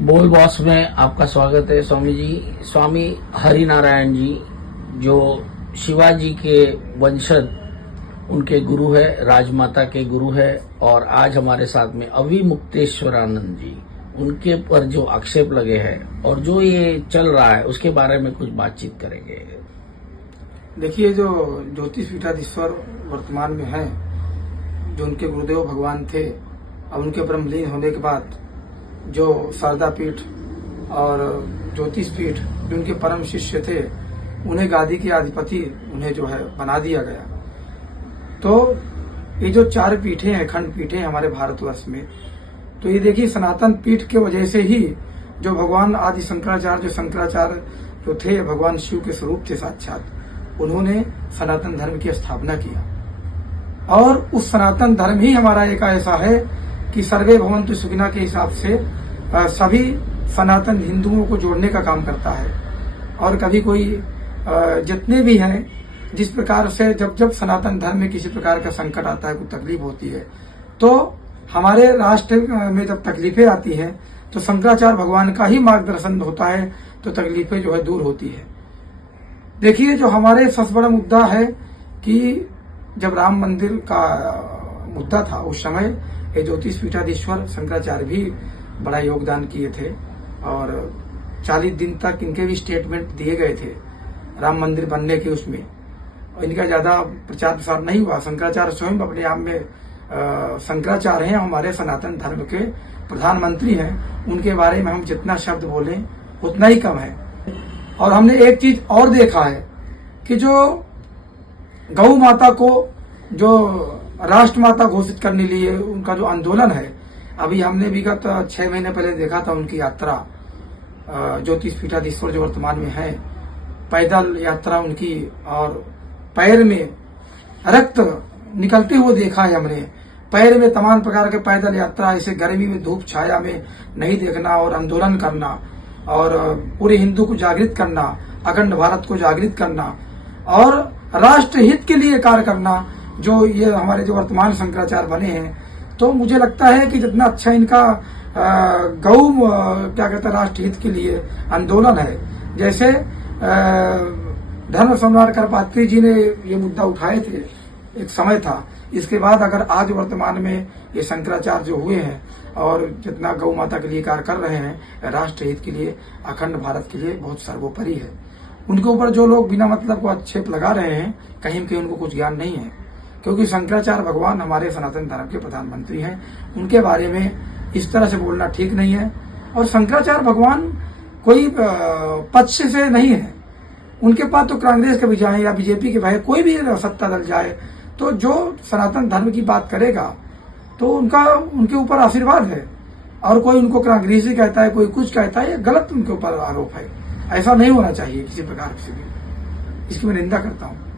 बोल बॉस में आपका स्वागत है स्वामी जी। स्वामी हरिनारायण जी जो शिवाजी के वंशज, उनके गुरु है, राजमाता के गुरु है, और आज हमारे साथ में अविमुक्तेश्वरानंद जी, उनके पर जो आक्षेप लगे हैं और जो ये चल रहा है उसके बारे में कुछ बातचीत करेंगे। देखिए, जो ज्योतिष पीठाधीश्वर वर्तमान में हैं, जो उनके गुरुदेव भगवान थे, अब उनके ब्रह्मलीन होने के बाद जो शारदा पीठ और ज्योतिष पीठ, जो उनके परम शिष्य थे, उन्हें गादी के अधिपति उन्हें जो है बना दिया गया। तो ये जो 4 पीठें हैं, खंड पीठें हमारे भारतवर्ष में, तो ये देखिए सनातन पीठ के वजह से ही जो भगवान आदि शंकराचार्य, जो शंकराचार्य जो थे भगवान शिव के स्वरूप थे साक्षात, उन्होंने सनातन धर्म की स्थापना किया। और उस सनातन धर्म ही हमारा एक ऐसा है कि सर्वे भवन्तु सुखिनः के हिसाब से सभी सनातन हिंदुओं को जोड़ने का काम करता है। और कभी कोई जितने भी हैं, जिस प्रकार से जब सनातन धर्म में किसी प्रकार का संकट आता है, कोई तकलीफ होती है, तो हमारे राष्ट्र में जब तकलीफें आती हैं तो शंकराचार्य भगवान का ही मार्गदर्शन होता है, तो तकलीफें जो है दूर होती है। देखिए, जो हमारे सबसे बड़ा मुद्दा है कि जब राम मंदिर का मुद्दा था, उस समय ये ज्योतिष पीठाधीश्वर शंकराचार्य भी बड़ा योगदान किए थे, और 40 दिन तक इनके भी स्टेटमेंट दिए गए थे राम मंदिर बनने के उसमें। इनका ज्यादा प्रचार प्रसार नहीं हुआ। शंकराचार्य स्वयं अपने आप में शंकराचार्य हैं, हमारे सनातन धर्म के प्रधानमंत्री हैं। उनके बारे में हम जितना शब्द बोलें उतना ही कम है। और हमने एक चीज और देखा है कि जो गौ माता को जो राष्ट्रमाता घोषित करने लिए उनका जो आंदोलन है, अभी हमने विगत 6 महीने पहले देखा था उनकी यात्रा, ज्योतिष पीठाधीश्वर जो वर्तमान में है, पैदल यात्रा उनकी, और पैर में रक्त निकलते हुए देखा है हमने। पैर में तमाम प्रकार के पैदल यात्रा, ऐसे गर्मी में धूप छाया में नहीं देखना, और आंदोलन करना, और पूरे हिंदू को जागृत करना, अखंड भारत को जागृत करना, और राष्ट्र हित के लिए कार्य करना, जो ये हमारे जो वर्तमान शंकराचार्य बने हैं। तो मुझे लगता है कि जितना अच्छा इनका गौ क्या कहते हैं राष्ट्र हित के लिए आंदोलन है, जैसे धर्म सम्राट करपात्री जी ने ये मुद्दा उठाए थे, एक समय था। इसके बाद अगर आज वर्तमान में ये शंकराचार्य जो हुए हैं और जितना गौ माता के लिए कार्य कर रहे हैं, राष्ट्र हित के लिए, अखंड भारत के लिए बहुत सर्वोपरि है। उनके ऊपर जो लोग बिना मतलब को आक्षेप लगा रहे हैं, कहीं कहीं उनको कुछ ज्ञान नहीं है, क्योंकि शंकराचार्य भगवान हमारे सनातन धर्म के प्रधानमंत्री हैं। उनके बारे में इस तरह से बोलना ठीक नहीं है। और शंकराचार्य भगवान कोई पक्ष से नहीं है। उनके पास तो कांग्रेस के भी जाए या बीजेपी के भाई, कोई भी सत्ता दल जाए, तो जो सनातन धर्म की बात करेगा तो उनका उनके ऊपर आशीर्वाद है। और कोई उनको कांग्रेसी कहता है, कोई कुछ कहता है, ये गलत उनके ऊपर आरोप है। ऐसा नहीं होना चाहिए किसी प्रकार से भी। इसकी मैं निंदा करता हूँ।